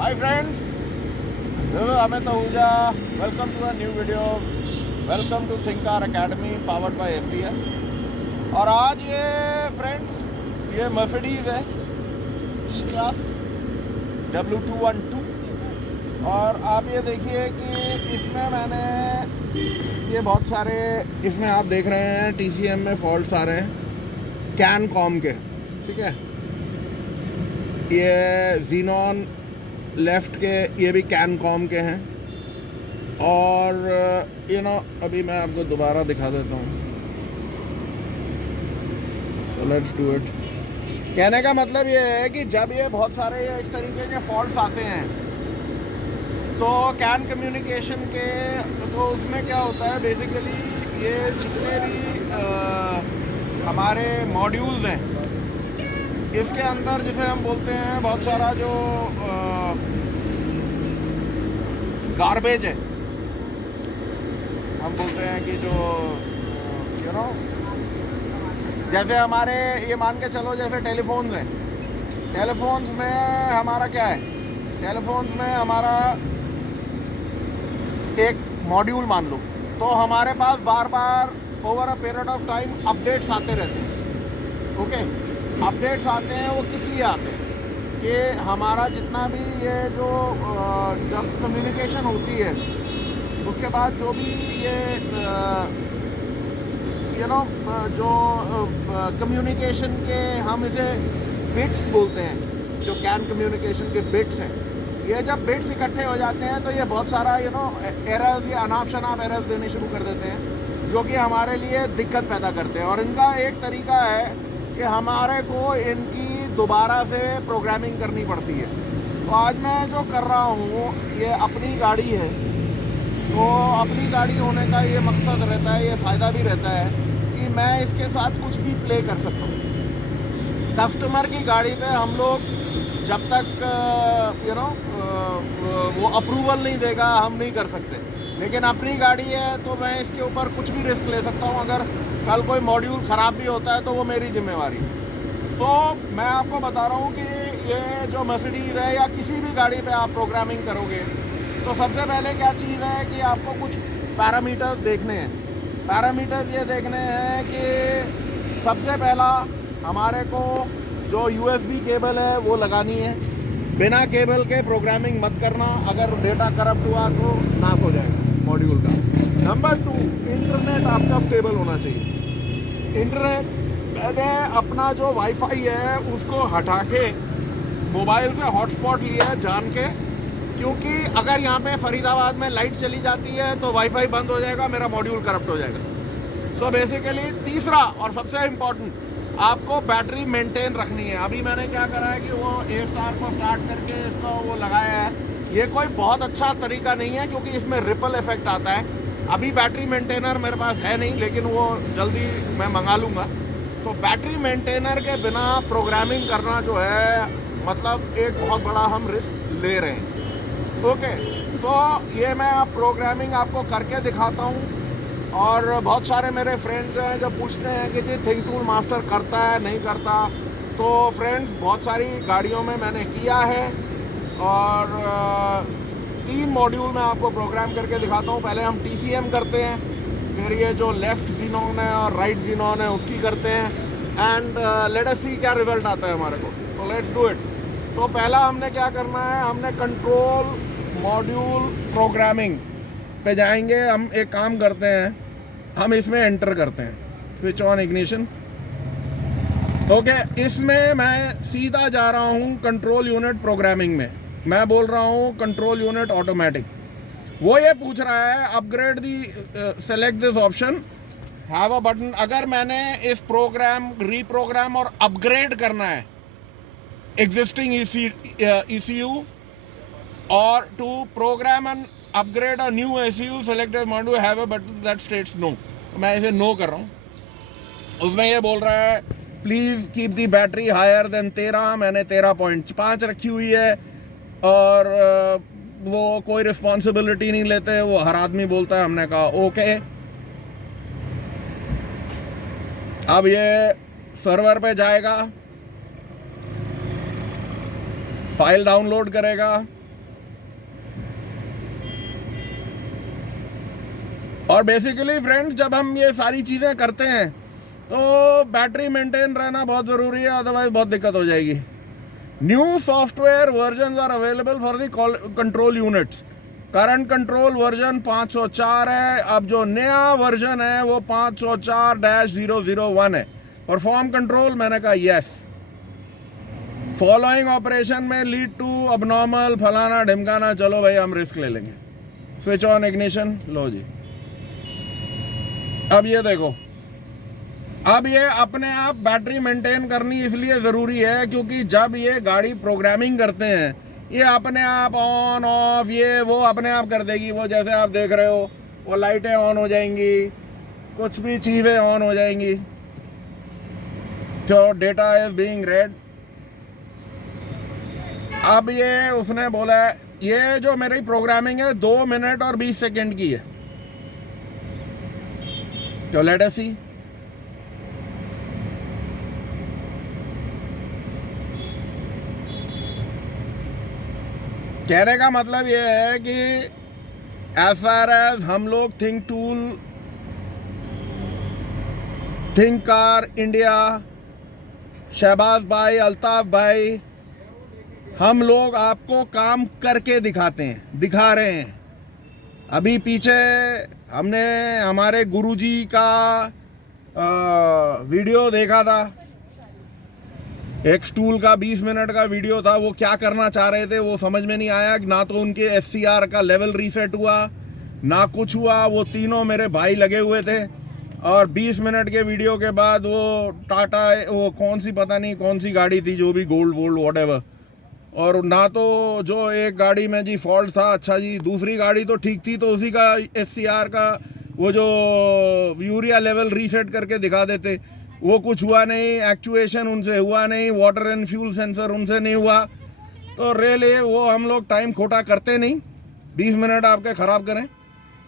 Hi friends, this is Amit Ahuja. Welcome to a new video. Welcome to Think Car Academy powered by FDS. और आज ये friends ये Mercedes है ई class W212 और आप ये देखिए कि इसमें मैंने ये बहुत सारे इसमें आप देख रहे हैं TCM में फॉल्ट्स आ रहे हैं कैनकॉम के, ठीक है। ये जीनॉन लेफ़्ट के ये भी कैनकॉम के हैं और अभी मैं आपको दोबारा दिखा देता हूँ। Let's do it. कहने का मतलब ये है कि जब ये बहुत सारे इस तरीके के फॉल्ट्स आते हैं तो कैन कम्युनिकेशन के तो उसमें क्या होता है बेसिकली ये जितने भी हमारे मॉड्यूल्स हैं इसके अंदर जिसे हम बोलते हैं बहुत सारा जो गार्बेज है, हम बोलते हैं कि जो जैसे हमारे ये मान के चलो जैसे टेलीफोन्स हैं, टेलीफोन्स में हमारा क्या है, टेलीफोन्स में हमारा एक मॉड्यूल मान लो तो हमारे पास बार बार over a period of time updates आते रहते हैं। ओके, अपडेट्स आते हैं वो किस लिए आते हैं कि हमारा जितना भी ये जो जब कम्युनिकेशन होती है उसके बाद जो भी ये जो कम्युनिकेशन के हम इसे बिट्स बोलते हैं, जो कैन कम्युनिकेशन के बिट्स हैं, ये जब बिट्स इकट्ठे हो जाते हैं तो ये बहुत सारा एरर्स या अनाप शनाप एरर्स देने शुरू कर देते हैं जो कि हमारे लिए दिक्कत पैदा करते हैं। और इनका एक तरीका है कि हमारे को इनकी दोबारा से प्रोग्रामिंग करनी पड़ती है। तो आज मैं जो कर रहा हूँ ये अपनी गाड़ी है, तो अपनी गाड़ी होने का ये मकसद रहता है, ये फ़ायदा भी रहता है कि मैं इसके साथ कुछ भी प्ले कर सकता हूँ। कस्टमर की गाड़ी पे हम लोग जब तक वो अप्रूवल नहीं देगा हम नहीं कर सकते, लेकिन अपनी गाड़ी है तो मैं इसके ऊपर कुछ भी रिस्क ले सकता हूँ। अगर कल कोई मॉड्यूल ख़राब भी होता है तो वो मेरी जिम्मेवारी है। तो मैं आपको बता रहा हूँ कि ये जो मर्सिडीज़ है या किसी भी गाड़ी पे आप प्रोग्रामिंग करोगे तो सबसे पहले क्या चीज़ है कि आपको कुछ पैरामीटर्स देखने हैं। पैरामीटर्स ये देखने हैं कि सबसे पहला हमारे को जो USB केबल है वो लगानी है। बिना केबल के प्रोग्रामिंग मत करना, अगर डेटा करप्ट हुआ तो नाश हो जाएगा मॉड्यूल का। नंबर 2, इंटरनेट आपका स्टेबल होना चाहिए। इंटरनेट मैंने अपना जो वाईफाई है उसको हटा के मोबाइल से हॉटस्पॉट लिया है जान के, क्योंकि अगर यहाँ पे फरीदाबाद में लाइट चली जाती है तो वाईफाई बंद हो जाएगा, मेरा मॉड्यूल करप्ट हो जाएगा। सो बेसिकली तीसरा और सबसे इम्पॉर्टेंट, आपको बैटरी मेंटेन रखनी है। अभी मैंने क्या करा है कि वो A* को स्टार्ट करके इसका वो लगाया है। ये कोई बहुत अच्छा तरीका नहीं है क्योंकि इसमें रिपल इफेक्ट आता है। अभी बैटरी मेंटेनर मेरे पास है नहीं, लेकिन वो जल्दी मैं मंगा लूँगा। तो बैटरी मेंटेनर के बिना प्रोग्रामिंग करना जो है मतलब एक बहुत बड़ा हम रिस्क ले रहे हैं। ओके, तो ये मैं प्रोग्रामिंग आपको करके दिखाता हूँ। और बहुत सारे मेरे फ्रेंड्स हैं जो पूछते हैं कि जी थिंक टूल मास्टर करता है नहीं करता। तो फ्रेंड्स बहुत सारी गाड़ियों में मैंने किया है और 3 मॉड्यूल मैं आपको प्रोग्राम करके दिखाता हूँ। पहले हम TCM करते हैं, फिर ये जो लेफ़्ट जीनॉन है और राइट जीनॉन है उसकी करते हैं, एंड लेट अस सी क्या रिजल्ट आता है हमारे को। तो लेट्स डू इट। तो पहला हमने क्या करना है, हमने कंट्रोल मॉड्यूल प्रोग्रामिंग पे जाएंगे। हम एक काम करते हैं, हम इसमें एंटर करते हैं स्विच ऑन इग्निशन। ओके, इसमें मैं सीधा जा रहा हूँ कंट्रोल यूनिट प्रोग्रामिंग में। मैं बोल रहा हूँ कंट्रोल यूनिट ऑटोमेटिक। वो ये पूछ रहा है upgrade the select this option, have a button. अगर मैंने इस प्रोग्राम रीप्रोग्राम और अपग्रेड करना है एग्जिस्टिंग ECU और to program and upgrade a new ECU select module have a button that states no. मैं इसे नो कर रहा हूँ। उसमें ये बोल रहा है please keep the battery higher than 13। मैंने 13.5 रखी हुई है और वो कोई रिस्पॉन्सिबिलिटी नहीं लेते, वो हर आदमी बोलता है। हमने कहा ओके। अब ये सर्वर पे जाएगा, फाइल डाउनलोड करेगा, और बेसिकली फ्रेंड्स, जब हम ये सारी चीज़ें करते हैं तो बैटरी मेंटेन रहना बहुत ज़रूरी है, अदरवाइज बहुत दिक्कत हो जाएगी। New software version are available for the control units. Current control version 504 है। अब जो नया वर्जन है वो 504-001 है। परफॉर्म कंट्रोल, मैंने कहा यस। फॉलोइंग ऑपरेशन में लीड टू अबनॉर्मल फलाना ढिमकाना, चलो भाई हम रिस्क ले लेंगे। स्विच ऑन इग्निशन, लो जी। अब ये देखो, अब ये अपने आप बैटरी मेंटेन करनी इसलिए ज़रूरी है क्योंकि जब ये गाड़ी प्रोग्रामिंग करते हैं ये अपने आप ऑन ऑफ ये वो अपने आप कर देगी। वो जैसे आप देख रहे हो, वो लाइटें ऑन हो जाएंगी, कुछ भी चीज़ें ऑन हो जाएंगी। तो डेटा इज बीइंग रेड। अब ये उसने बोला है, ये जो मेरी प्रोग्रामिंग है 2 मिनट और 20 सेकंड की है। तो लेट अस सी। कहने का मतलब ये है कि एज फार एज हम लोग think tool, think car India, Shahbaz भाई, अल्ताफ भाई, हम लोग आपको काम करके दिखाते हैं, दिखा रहे हैं। अभी पीछे हमने हमारे गुरुजी का वीडियो देखा था, एक स्टूल का 20 मिनट का वीडियो था। वो क्या करना चाह रहे थे वो समझ में नहीं आया। ना तो उनके SCR का लेवल रीसेट हुआ, ना कुछ हुआ। वो तीनों मेरे भाई लगे हुए थे और 20 मिनट के वीडियो के बाद वो टाटा, वो कौन सी पता नहीं कौन सी गाड़ी थी, जो भी गोल्ड व्हाटएवर, और ना तो जो एक गाड़ी में जी फॉल्ट था, अच्छा जी दूसरी गाड़ी तो ठीक थी, तो उसी का SCR का वो जो यूरिया लेवल रीसेट करके दिखा देते, वो कुछ हुआ नहीं। एक्चुएशन उनसे हुआ नहीं, वाटर एंड फ्यूल सेंसर उनसे नहीं हुआ। तो रियली वो हम लोग टाइम खोटा करते नहीं, 20 मिनट आपके ख़राब करें।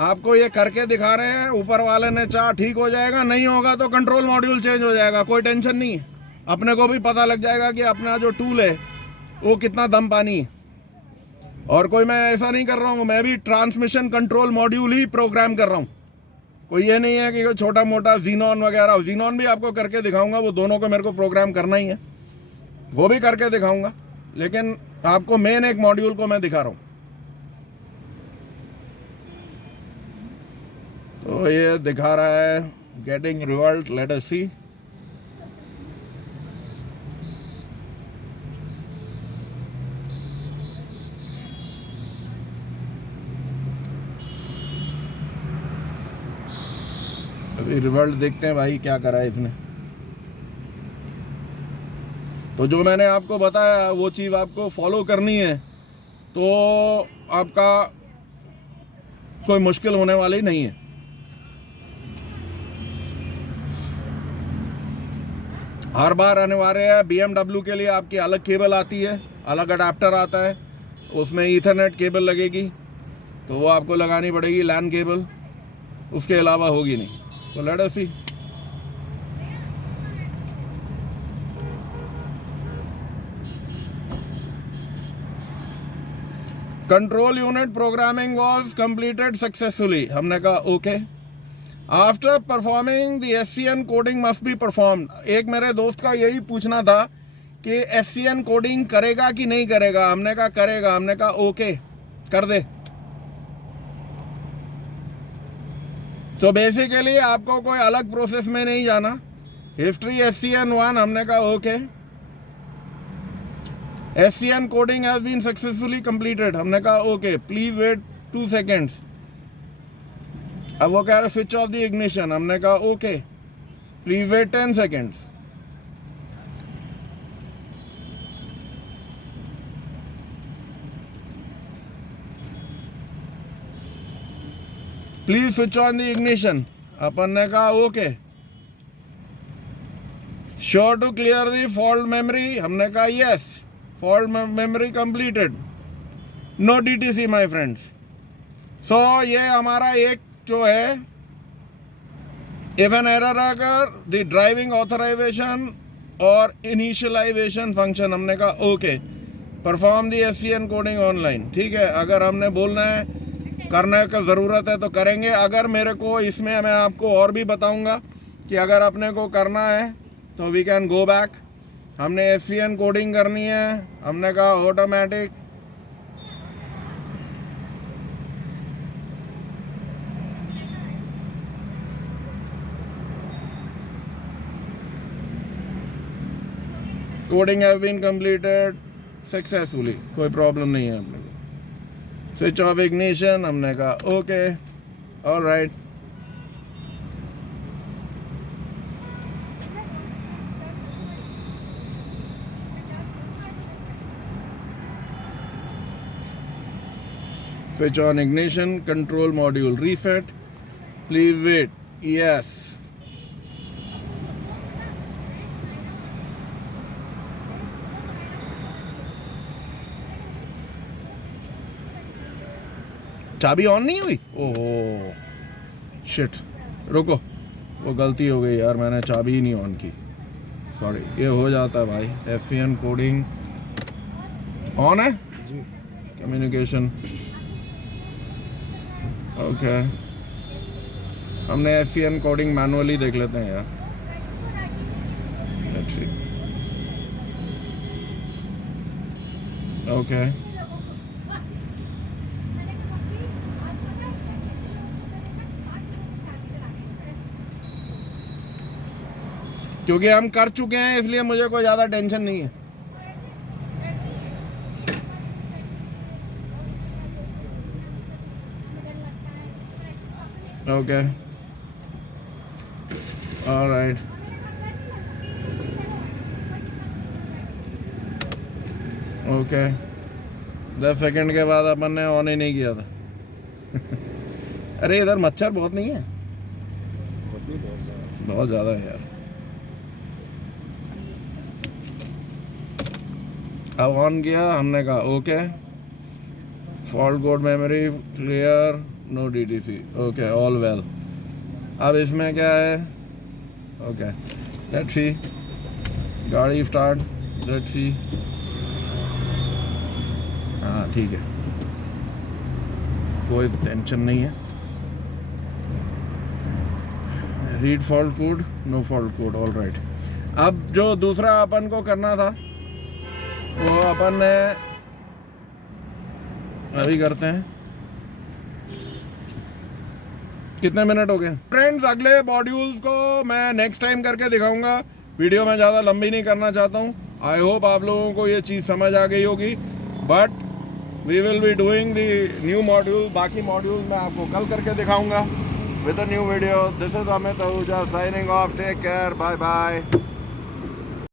आपको ये करके दिखा रहे हैं, ऊपर वाले ने चाह ठीक हो जाएगा, नहीं होगा तो कंट्रोल मॉड्यूल चेंज हो जाएगा, कोई टेंशन नहीं है। अपने को भी पता लग जाएगा कि अपना जो टूल है वो कितना दम पानी है। और कोई मैं ऐसा नहीं कर रहा हूँ, मैं भी ट्रांसमिशन कंट्रोल मॉड्यूल ही प्रोग्राम कर रहा हूँ। कोई ये नहीं है कि कोई छोटा मोटा जीनॉन वगैरह, जीनॉन भी आपको करके दिखाऊंगा, वो दोनों को मेरे को प्रोग्राम करना ही है, वो भी करके दिखाऊंगा। लेकिन आपको मेन एक मॉड्यूल को मैं दिखा रहा हूँ। तो ये दिखा रहा है गेटिंग रिवल्ट, लेट अस सी। अभी रिवल्ट देखते हैं भाई क्या करा है इसने। तो जो मैंने आपको बताया वो चीज़ आपको फॉलो करनी है, तो आपका कोई मुश्किल होने वाली नहीं है। हर बार अनिवार्य है। BMW के लिए आपकी अलग केबल आती है, अलग अडेप्टर आता है, उसमें ईथरनेट केबल लगेगी, तो वो आपको लगानी पड़ेगी, लैन केबल, उसके अलावा होगी नहीं। तो let us see. Control unit programming was completed successfully. हमने कहा okay. After performing the SCN coding must be performed. एक मेरे दोस्त का यही पूछना था कि SCN कोडिंग करेगा कि नहीं करेगा। हमने कहा करेगा। हमने कहा ओके कर दे। तो बेसिकली आपको कोई अलग प्रोसेस में नहीं जाना। हिस्ट्री SCN1, हमने कहा okay. SCN coding has been successfully completed, हमने कहा ओके, प्लीज वेट 2 सेकेंड्स। अब वो कह रहे स्विच ऑफ द इग्निशन, हमने कहा okay, please wait 10 seconds. Please switch on the ignition, अपन ने कहा okay. Sure to clear the fault memory, हमने कहा yes, fault memory completed, no DTC my friends. So ये हमारा एक जो है इफ एन एरर अगर द ड्राइविंग ऑथराइजेशन और इनिशियलाइजेशन फंक्शन, हमने कहा okay, perform the SCN coding online. ठीक है, अगर हमने बोलना है करने का ज़रूरत है तो करेंगे। अगर मेरे को इसमें मैं आपको और भी बताऊंगा कि अगर अपने को करना है तो वी कैन गो बैक। हमने FEN कोडिंग करनी है, हमने कहा automatic. Coding have been completed successfully, कोई प्रॉब्लम नहीं है अपने को। स्विच ऑफ इग्निशन, हमने कहा okay, alright. Switch on ignition, control module reset. Please wait. Yes. चाबी ऑन नहीं हुई? ओह शिट, रुको, वो गलती हो गई यार, मैंने चाबी ही नहीं ऑन की, सॉरी। ये हो जाता है भाई। FEN कोडिंग ऑन है जी, कम्युनिकेशन ओके। हमने FEN कोडिंग मैनुअली देख लेते हैं यार। ओके, क्योंकि हम कर चुके हैं इसलिए मुझे कोई ज़्यादा टेंशन नहीं है। Okay, alright. ओके, 10 सेकंड के बाद अपन ने ऑन ही नहीं किया था। अरे इधर मच्छर बहुत नहीं है? बहुत ज़्यादा है यार। अब ऑन किया, हमने कहा okay, fault code memory clear, no DTC, okay, all well. अब इसमें क्या है? ओके, लेट्स सी, गाड़ी स्टार्ट, लेट्स सी। हाँ ठीक है, कोई टेंशन नहीं है। Read fault code, no fault code, all right. अब जो दूसरा अपन को करना था वो अपन ने अभी करते हैं। कितने मिनट हो गए फ्रेंड्स? अगले मॉड्यूल्स को मैं नेक्स्ट टाइम करके दिखाऊंगा। वीडियो में ज़्यादा लंबी नहीं करना चाहता हूँ। आई होप आप लोगों को ये चीज़ समझ आ गई होगी। But we will be doing the new module. बाकी मॉड्यूल मैं आपको कल करके दिखाऊंगा with a new video. This is Amit Ahuja signing off. Take care, bye bye.